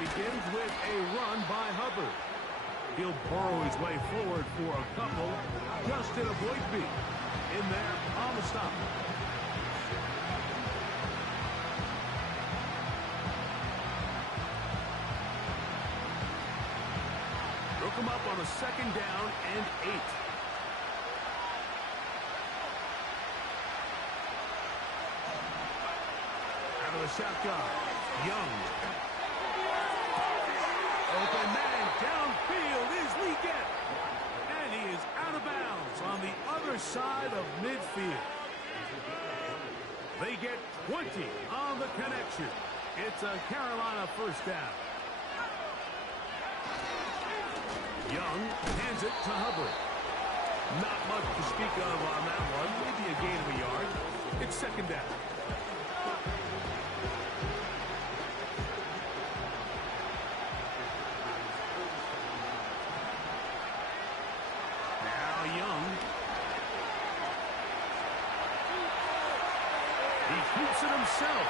begins with a run by Hubbard. He'll burrow his way forward for a couple. Justin Avoidby in there on the stop. Broke him up on a 2nd down and 8. Out of the shotgun, Young. Open man downfield is Leggett. And he is out of bounds on the other side of midfield. They get 20 on the connection. It's a Carolina 1st down. Young hands it to Hubbard. Not much to speak of on that one. Maybe a gain of a yard. It's 2nd down. Now Young. He shoots it himself.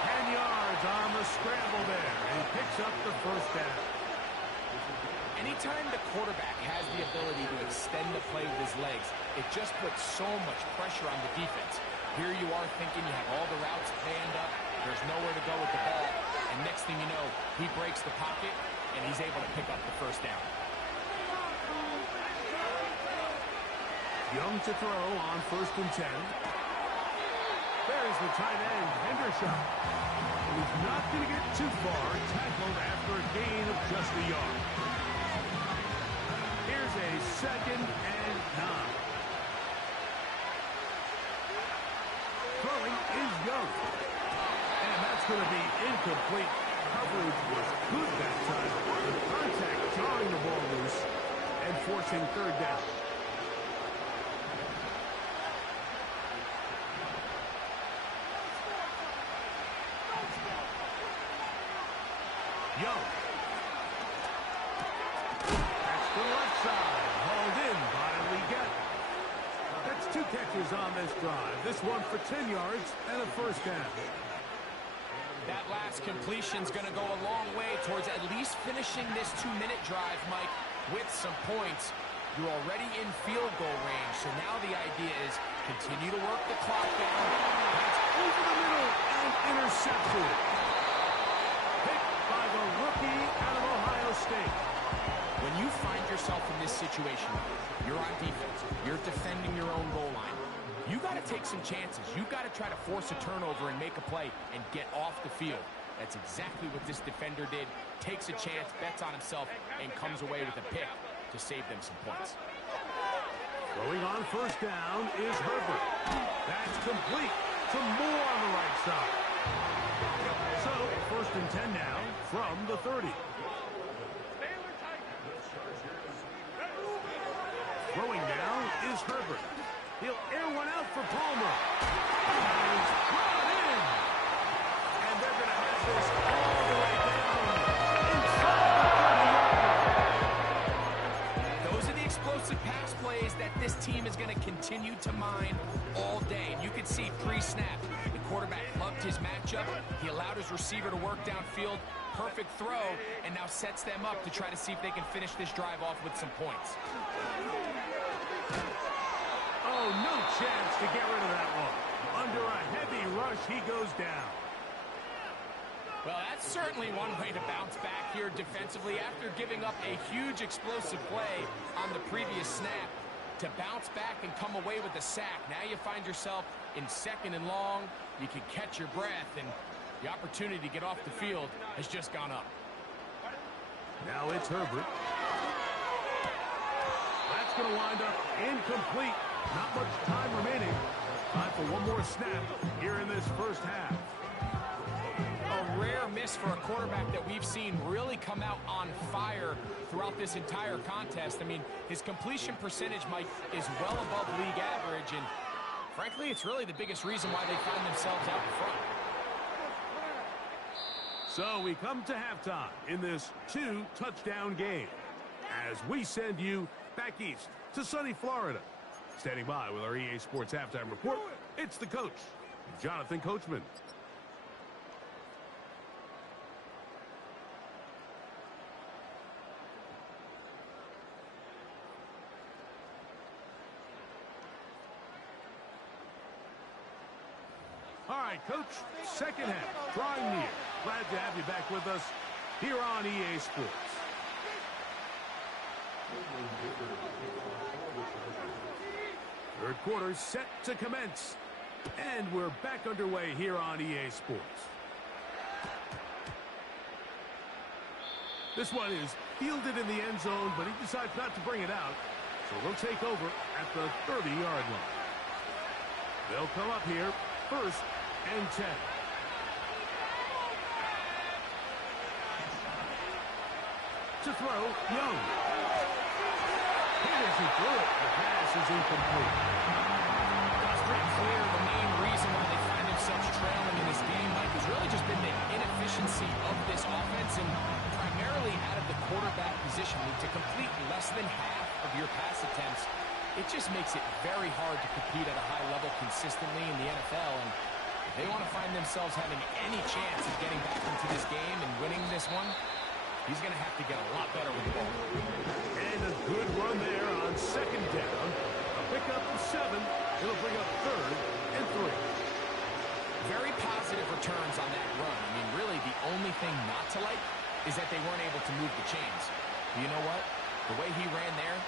10 yards on the scramble there. And picks up the 1st down. Anytime the quarterback has the ability to extend the play with his legs, it just puts so much pressure on the defense. Here you are thinking you have all the routes planned up, there's nowhere to go with the ball, and next thing you know, he breaks the pocket, and he's able to pick up the 1st down. Young to throw on 1st and 10. There's the tight end, Henderson. He's not going to get too far, tackled after a gain of just a yard. Here's a 2nd and 9. Throwing is Young. And that's going to be incomplete. Coverage was good that time. The contact jarring the ball loose and forcing 3rd down. Young. That's to the left side. Hauled in by Leggett. That's 2 catches on this drive. This one for 10 yards and a 1st down. That last completion's going to go a long way towards at least finishing this 2-minute drive, Mike, with some points. You're already in field goal range, so now the idea is continue to work the clock down. That's over the middle and intercepted. Picked by the rookie out of Ohio State. When you find yourself in this situation, you're on defense, you're defending your own goal line, you got to take some chances. You got to try to force a turnover and make a play and get off the field. That's exactly what this defender did. Takes a chance, bets on himself, and comes away with a pick to save them some points. Throwing on 1st down is Herbert. That's complete. Some more on the right side. So, 1st and 10 now from the 30. Throwing now is Herbert. He'll air one out for Palmer. And he's brought in. And they're going to have this all the way down inside the 30-yard line. Those are the explosive pass plays that this team is going to continue to mine all day. And you can see pre-snap, the quarterback loved his matchup. He allowed his receiver to work downfield. Perfect throw, and now sets them up to try to see if they can finish this drive off with some points. Oh, no chance to get rid of that one. Under a heavy rush, he goes down. Well, that's certainly one way to bounce back here defensively after giving up a huge explosive play on the previous snap. To bounce back and come away with a sack. Now you find yourself in 2nd and long. You can catch your breath, and the opportunity to get off the field has just gone up. Now it's Herbert. That's going to wind up incomplete. Not much time remaining. Time for one more snap here in this 1st half. A rare miss for a quarterback that we've seen really come out on fire throughout this entire contest. I mean, his completion percentage, Mike, is well above league average, and frankly, it's really the biggest reason why they found themselves out in front. So we come to halftime in this 2-touchdown game as we send you back east to sunny Florida. Standing by with our EA Sports Halftime Report, it's the coach, Jonathan Coachman. right, Coach. Second half, drawing near. Glad to have you back with us here on EA Sports. Third quarter set to commence. And we're back underway here on EA Sports. This one is fielded in the end zone, but he decides not to bring it out. So they'll take over at the 30-yard line. They'll come up here, 1st and 10. To throw, Young. He doesn't throw it. The pass is incomplete. It's pretty clear the main reason why they find themselves trailing in this game, Mike, has really just been the inefficiency of this offense and primarily out of the quarterback position. To complete less than half of your pass attempts, it just makes it very hard to compete at a high level consistently in the NFL. And if they want to find themselves having any chance of getting back into this game and winning this one, he's going to have to get a lot better with the ball. And a good run there on 2nd down. A pickup of 7. It'll bring up 3rd and 3. Very positive returns on that run. I mean, really, the only thing not to like is that they weren't able to move the chains. But you know what? The way he ran there,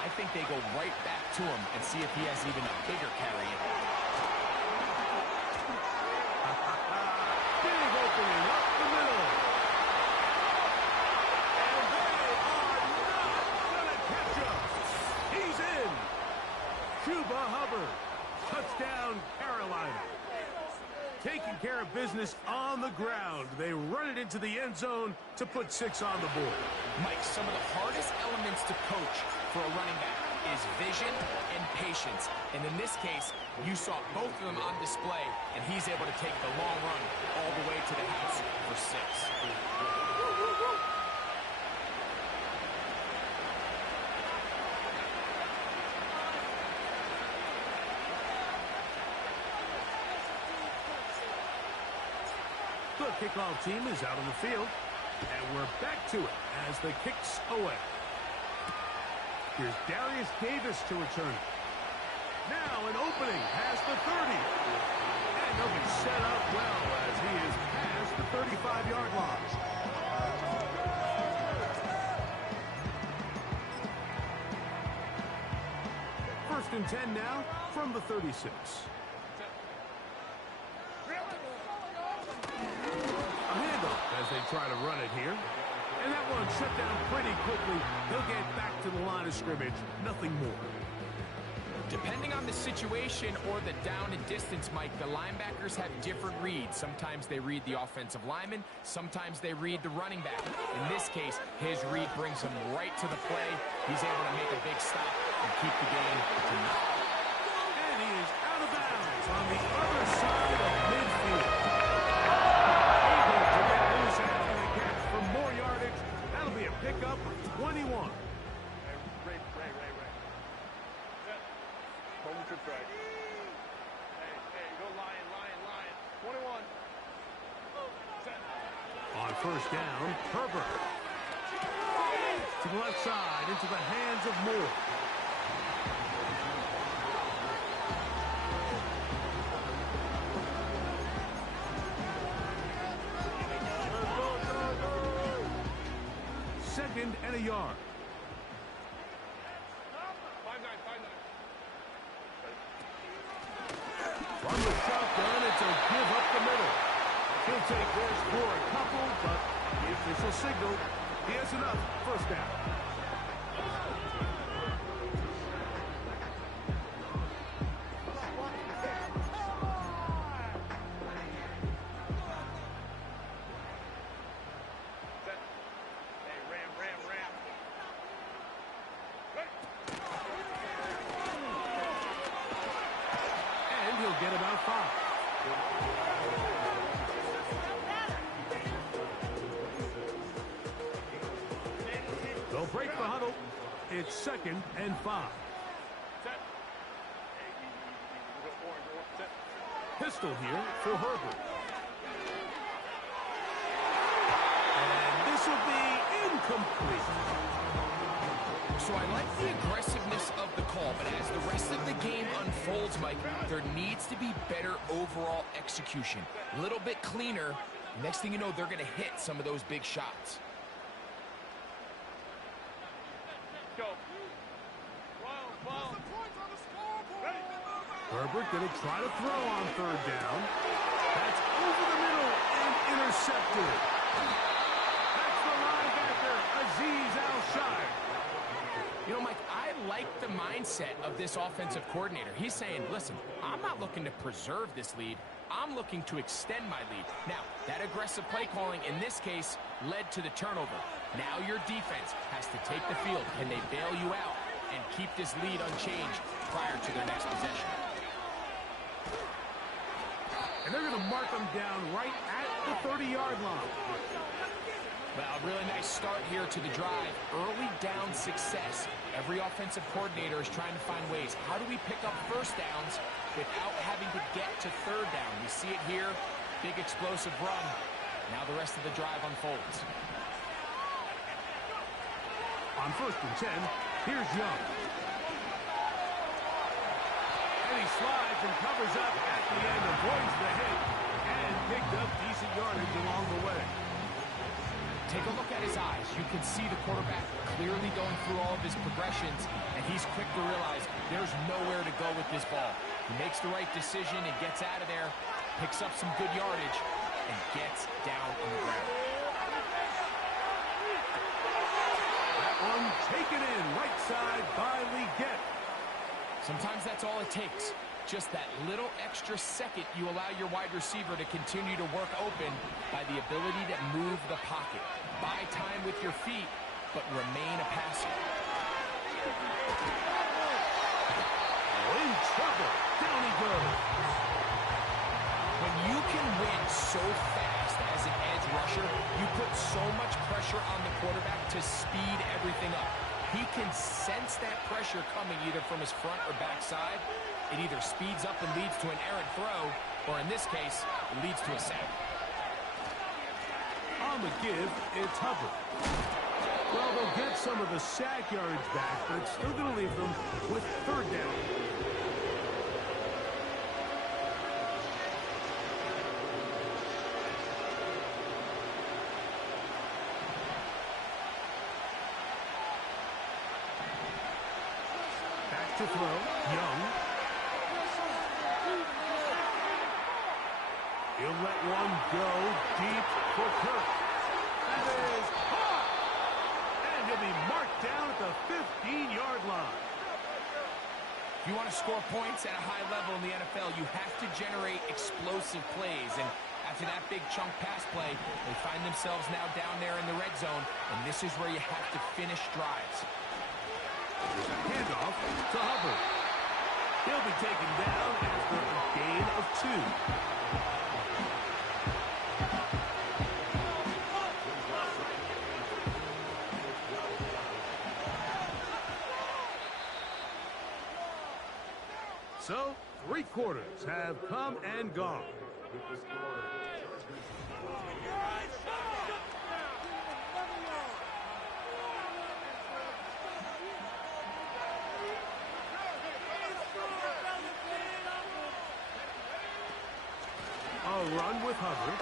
I think they go right back to him and see if he has even a bigger carry in. Big opening up the middle. And they are not going to catch him. He's in. Chuba Hubbard. Touchdown, Carolina. Taking care of business on the ground. They run it into the end zone to put 6 on the board. Mike, some of the hardest elements to coach for a running back is vision and patience. And in this case, you saw both of them on display, and he's able to take the long run all the way to the house for 6. The kickoff team is out on the field, and we're back to it as the kicks away. Here's Darius Davis to return it. Now an opening past the 30. And he'll be set up well as he is past the 35-yard line. First and 10 now from the 36. A handoff as they try to run it here. And that one shut down pretty quickly. He'll get back to the line of scrimmage. Nothing more. Depending on the situation or the down and distance, Mike, the linebackers have different reads. Sometimes they read the offensive lineman. Sometimes they read the running back. In this case, his read brings him right to the play. He's able to make a big stop and keep the game to nothing. And he is out of bounds on the other side of midfield. Able to get loose after the catch for more yardage. That'll be a pickup of 21. Ray. Moment to strike. Hey, go lion. 21. Set. On first down, Herbert. To the left side, into the hands of Moore. Second and a yard. 5-9. From the shotgun, it's a give up the middle. He'll take this for a couple, but the official signal, he has enough. First down. Set. Hey, ram. Ready. And he'll get about 5. They'll break the huddle. It's 2nd and 5. Set. Hey, orange. Set. Pistol here for Herbert. And this will be incomplete. So I like the aggressiveness of the call, but as the rest of the game unfolds, Mike, there needs to be better overall execution. A little bit cleaner. Next thing you know, they're going to hit some of those big shots. Go. Ball. Herbert going to try to throw on third down. That's over the middle and intercepted. That's the linebacker, Azeez Al-Shire. You know, Mike, I like the mindset of this offensive coordinator. He's saying, listen, I'm not looking to preserve this lead. I'm looking to extend my lead. Now, that aggressive play calling in this case led to the turnover. Now your defense has to take the field. Can they bail you out and keep this lead unchanged prior to their next possession? And they're going to mark them down right at the 30-yard line. Well, a really nice start here to the drive. Early down success. Every offensive coordinator is trying to find ways. How do we pick up first downs without having to get to third down? We see it here. Big explosive run. Now the rest of the drive unfolds. On 1st and 10, here's Young. And he slides and covers up at the end, avoids the hit, and picked up decent yardage along the way. Take a look at his eyes. You can see the quarterback clearly going through all of his progressions, and he's quick to realize there's nowhere to go with this ball. He makes the right decision and gets out of there, picks up some good yardage, and gets down on the ground. That one taken in right side by Leggett. Sometimes that's all it takes. Just that little extra second you allow your wide receiver to continue to work open by the ability to move the pocket. Buy time with your feet, but remain a passer. In trouble. Down he goes. When you can win so fast as an edge rusher, you put so much pressure on the quarterback to speed everything up. He can sense that pressure coming either from his front or back side. It either speeds up and leads to an errant throw, or in this case, it leads to a sack. On the give, it's Hubbard. Well, they'll get some of the sack yards back, but it's still going to leave them with third down. Back to throw, Young. He'll let one go deep for Kirk. That is caught! And he'll be marked down at the 15-yard line. If you want to score points at a high level in the NFL, you have to generate explosive plays. And after that big chunk pass play, they find themselves now down there in the red zone. And this is where you have to finish drives. There's a handoff to Hubbard. He'll be taken down after a gain of 2. So, 3 quarters have come and gone. A run with Hubbard.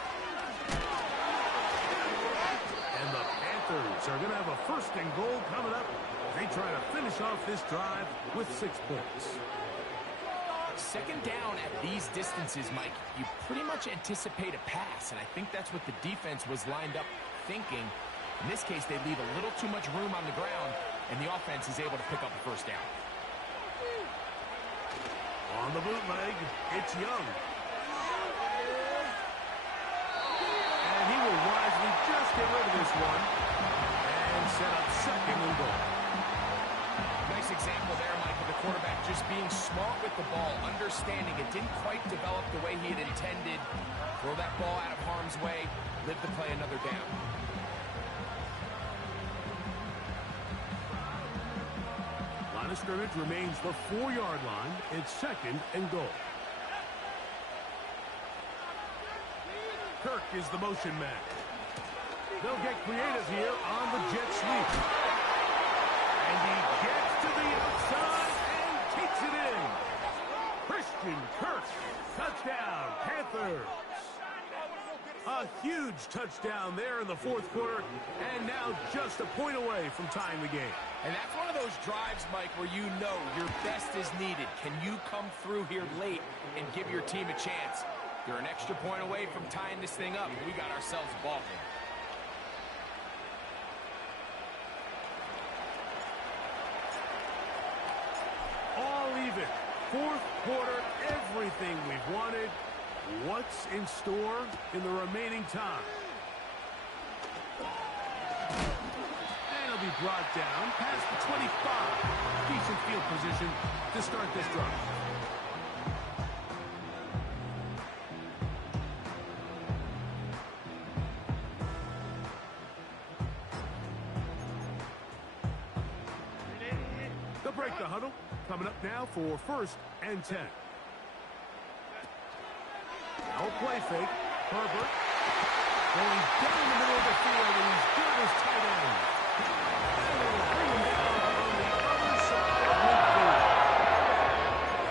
And the Panthers are going to have a 1st and goal coming up as they try to finish off this drive with 6 points. Second down at these distances, Mike, you pretty much anticipate a pass, and I think that's what the defense was lined up thinking. In this case, they leave a little too much room on the ground, and the offense is able to pick up a 1st down. On the bootleg, it's Young. And he will wisely just get rid of this one and set up 2nd and goal. Nice example there, Mike, of the quarterback just being smart with the ball, understanding it didn't quite develop the way he had intended. Throw that ball out of harm's way, live to play another down. Line of scrimmage remains the 4-yard line. It's 2nd and goal. Kirk is the motion man. They'll get creative here on the jet sweep. And he gets to the outside and takes it in. Christian Kirk, touchdown, Panthers. A huge touchdown there in the fourth quarter, and now just a point away from tying the game. And that's one of those drives, Mike, where you know your best is needed. Can you come through here late and give your team a chance? You're an extra point away from tying this thing up. We got ourselves a ball game. All even. Fourth quarter, everything we've wanted. What's in store in the remaining time? And he'll be brought down past the 25. Decent field position to start this drive. They'll break the huddle. Coming up now for 1st and 10. No play fake. Herbert going down the middle of the field, and he's got his tight end. And they'll bring him down on the other side of midfield.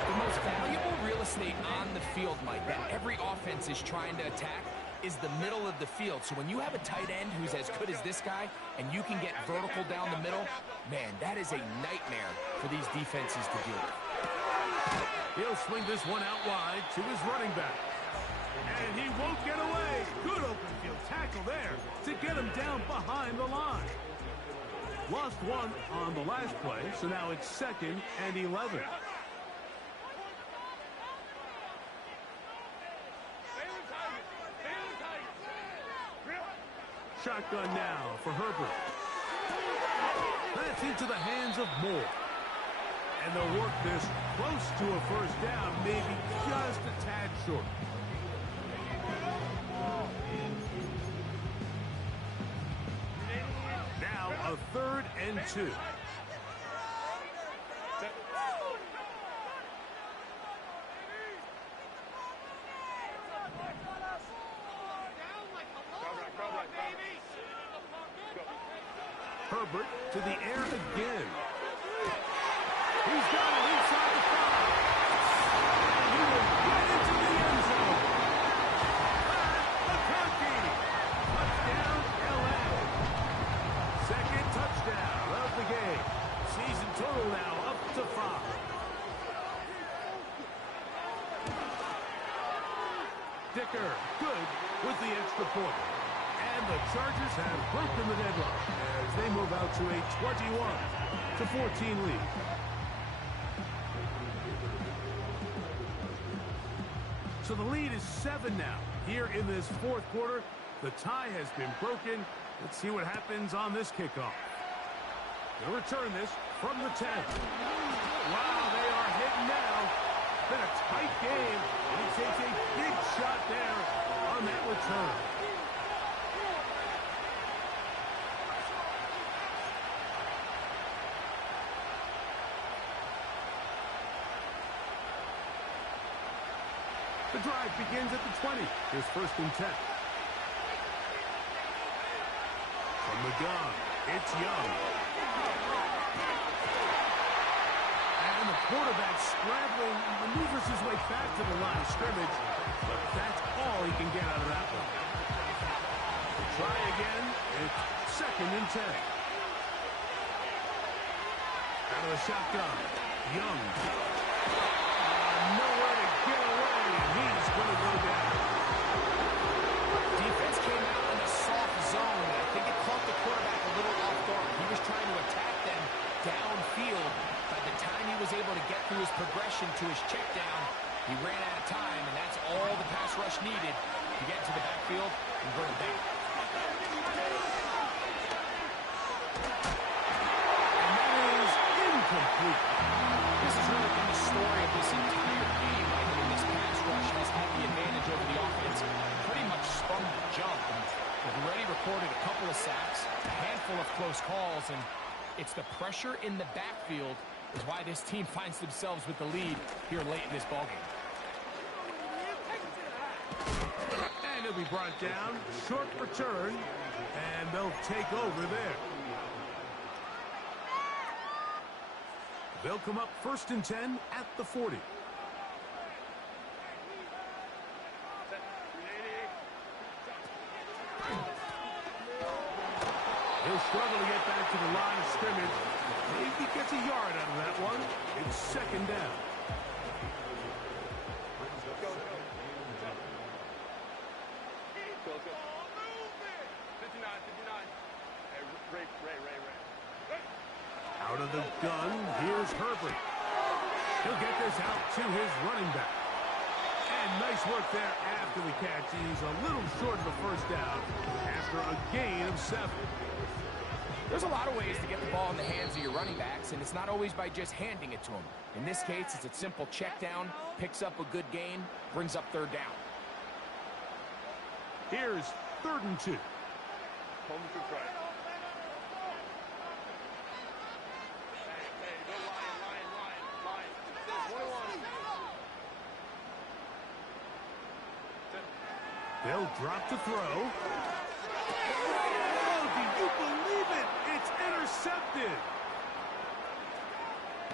The most valuable real estate on the field, Mike, that every offense is trying to attack is the middle of the field. So when you have a tight end who's as good as this guy, and you can get vertical down the middle, man, that is a nightmare for these defenses to deal with. He'll swing this one out wide to his running back. And he won't get away. Good open field tackle there to get him down behind the line. Lost one on the last play, so now it's 2nd and 11. Shotgun now for Herbert. That's into the hands of Moore. And they'll work this close to a first down, maybe just a tad short. Now a 3rd and 2. Herbert to the air again. He's got it inside the 5. And he will get into the end zone. McConkey. Touchdown, L.A. 2nd touchdown of the game. Season total now up to 5. Dicker, good with the extra point. And the Chargers have broken the deadlock as they move out to a 21-14 lead. So the lead is 7 now. Here in this fourth quarter, the tie has been broken. Let's see what happens on this kickoff. They'll return this from the 10. Wow, they are hitting now. Been a tight game, and he takes a big shot there on that return. The drive begins at the 20. Here's 1st and 10. From the gun, it's Young. And the quarterback scrambling, maneuvers his way back to the line of scrimmage, but that's all he can get out of that one. Try again. It's 2nd and 10. Out of the shotgun, Young. Nowhere to get away, and he's going to go down. Defense came out in a soft zone. I think it caught the quarterback a little off guard. He was trying to attack them downfield. By the time he was able to get through his progression to his check down, he ran out of time, and that's all the pass rush needed to get to the backfield and bring it down. And that is incomplete. This has really been the story of this entire game. I mean, this pass rush has had the advantage over the offense pretty much from the jump. And they've already recorded a couple of sacks, a handful of close calls, and it's the pressure in the backfield is why this team finds themselves with the lead here late in this ballgame. And he'll be brought down. Short return, and they'll take over there. They'll come up 1st and 10 at the 40. He'll struggle to get back to the line of scrimmage. Maybe he gets a yard out of that one. It's 2nd down. Out of the gun, here's Herbert. He'll get this out to his running back. And nice work there after the catch. He's a little short of the 1st down after a gain of 7. There's a lot of ways to get the ball in the hands of your running backs, and it's not always by just handing it to them. In this case, it's a simple check down, picks up a good gain, brings up 3rd down. Here's 3rd and 2. They'll drop to throw. Oh, do you believe it? It's intercepted.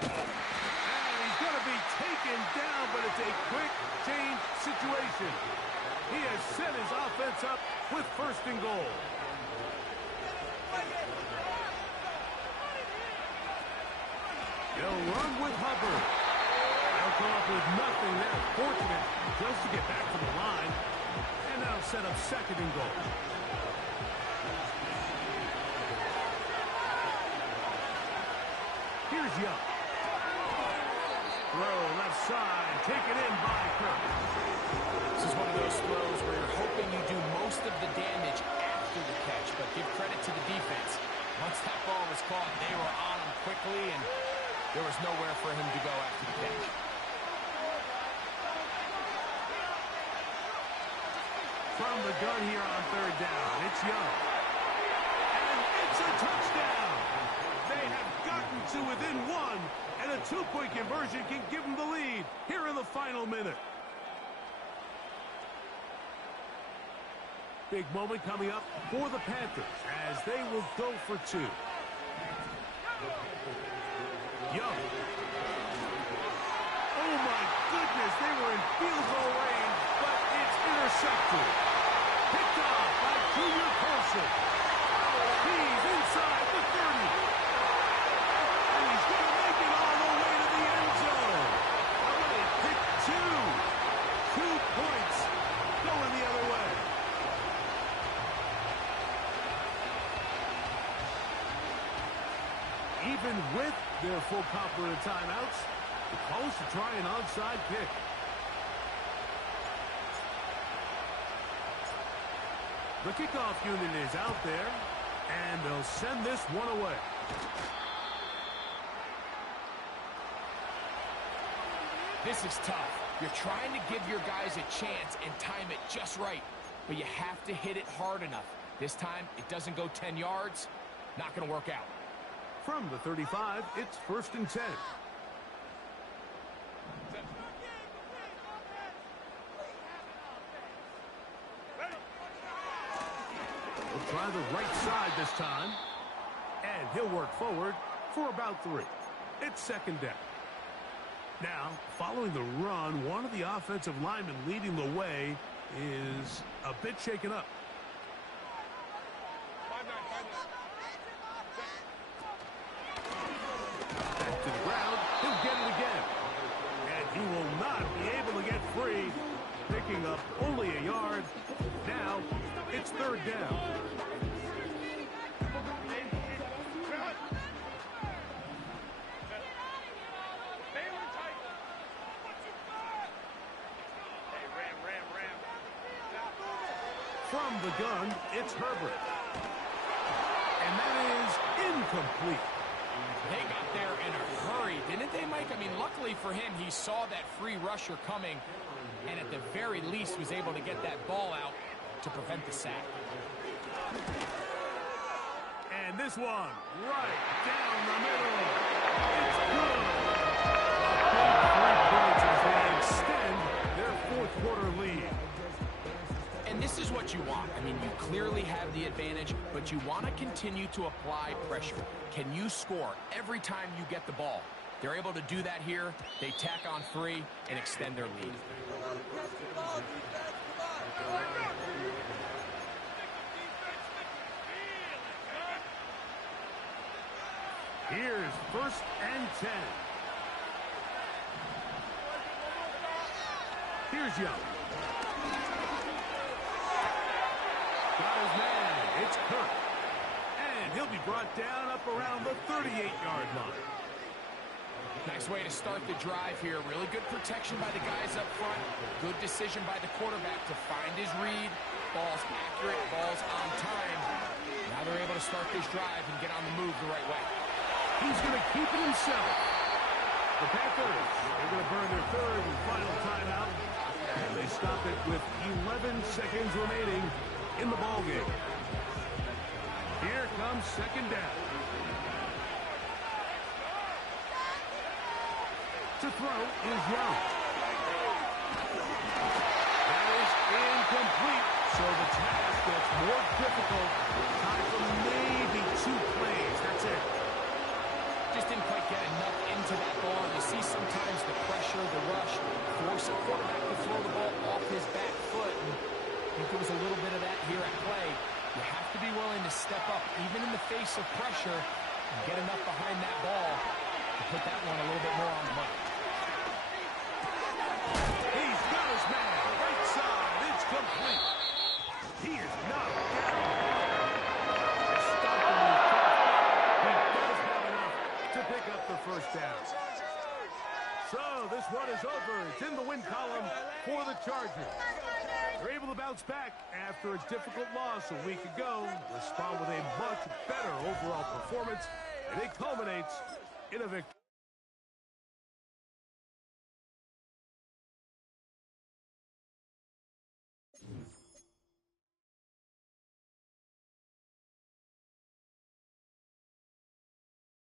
And he's going to be taken down, but it's a quick change situation. He has set his offense up with 1st and goal. They'll run with Hubbard. They'll come up with nothing there. Fortunate just to get back to the line. And that'll set up 2nd and goal. Here's Young. Throw left side, taken in by Kirk. This is one of those throws where you're hoping you do most of the damage after the catch, but give credit to the defense. Once that ball was caught, they were on him quickly, and there was nowhere for him to go after the catch. From the gun here on 3rd down, it's Young. And it's a touchdown. They have gotten to within 1, and a 2-point conversion can give them the lead here in the final minute. Big moment coming up for the Panthers as they will go for 2. Young. Oh, my goodness, they were in field goal range, but it's intercepted. Picked off by Junior Colson. He's inside the 30. And he's going to make it all the way to the end zone. How about a pick 2? 2 points going the other way. Even with their full complement of timeouts, the call is to try an onside kick. The kickoff unit is out there, and they'll send this one away. This is tough. You're trying to give your guys a chance and time it just right, but you have to hit it hard enough. This time, it doesn't go 10 yards. Not going to work out. From the 35, it's 1st and 10. He'll try the right side this time. And he'll work forward for about 3. It's 2nd down. Now, following the run, one of the offensive linemen leading the way is a bit shaken up. Back to the ground, he'll get it again. And he will not be able to get free, picking up only a yard. Now, it's 3rd down. From the gun, it's Herbert. And that is incomplete. They got there in a hurry, didn't they, Mike? I mean, luckily for him, he saw that free rusher coming, and at the very least was able to get that ball out to prevent the sack. And this one, right down the middle. It's good. Big 3 points as they extend their 4th quarter lead. And this is what you want. I mean, you clearly have the advantage, but you want to continue to apply pressure. Can you score every time you get the ball? They're able to do that here. They tack on 3 and extend their lead. Here's 1st and 10. Here's Young. Got his man. It's Kirk. And he'll be brought down up around the 38-yard line. Nice way to start the drive here. Really good protection by the guys up front. Good decision by the quarterback to find his read. Ball's accurate, ball's on time. Now they're able to start this drive and get on the move the right way. He's going to keep it himself. The Panthers, they're going to burn their 3rd and final timeout. And they stop it with 11 seconds remaining in the ballgame. Here comes 2nd down. To throw is Young. That is incomplete. So the task gets more difficult. Time for maybe 2 plays. That's it. Just didn't quite get enough into that ball. You see sometimes the pressure, the rush, force a quarterback to throw the ball off his back foot. And I think there was a little bit of that here at play. You have to be willing to step up, even in the face of pressure, and get enough behind that ball to put that one a little bit more on the money. He's got his man. Right side. It's complete. He is knocked down. Stopping his foot. He does have enough to pick up the 1st down. So this one is over. It's in the win column for the Chargers. They're able to bounce back after a difficult loss a week ago, respond with a much better overall performance, and it culminates in a victory.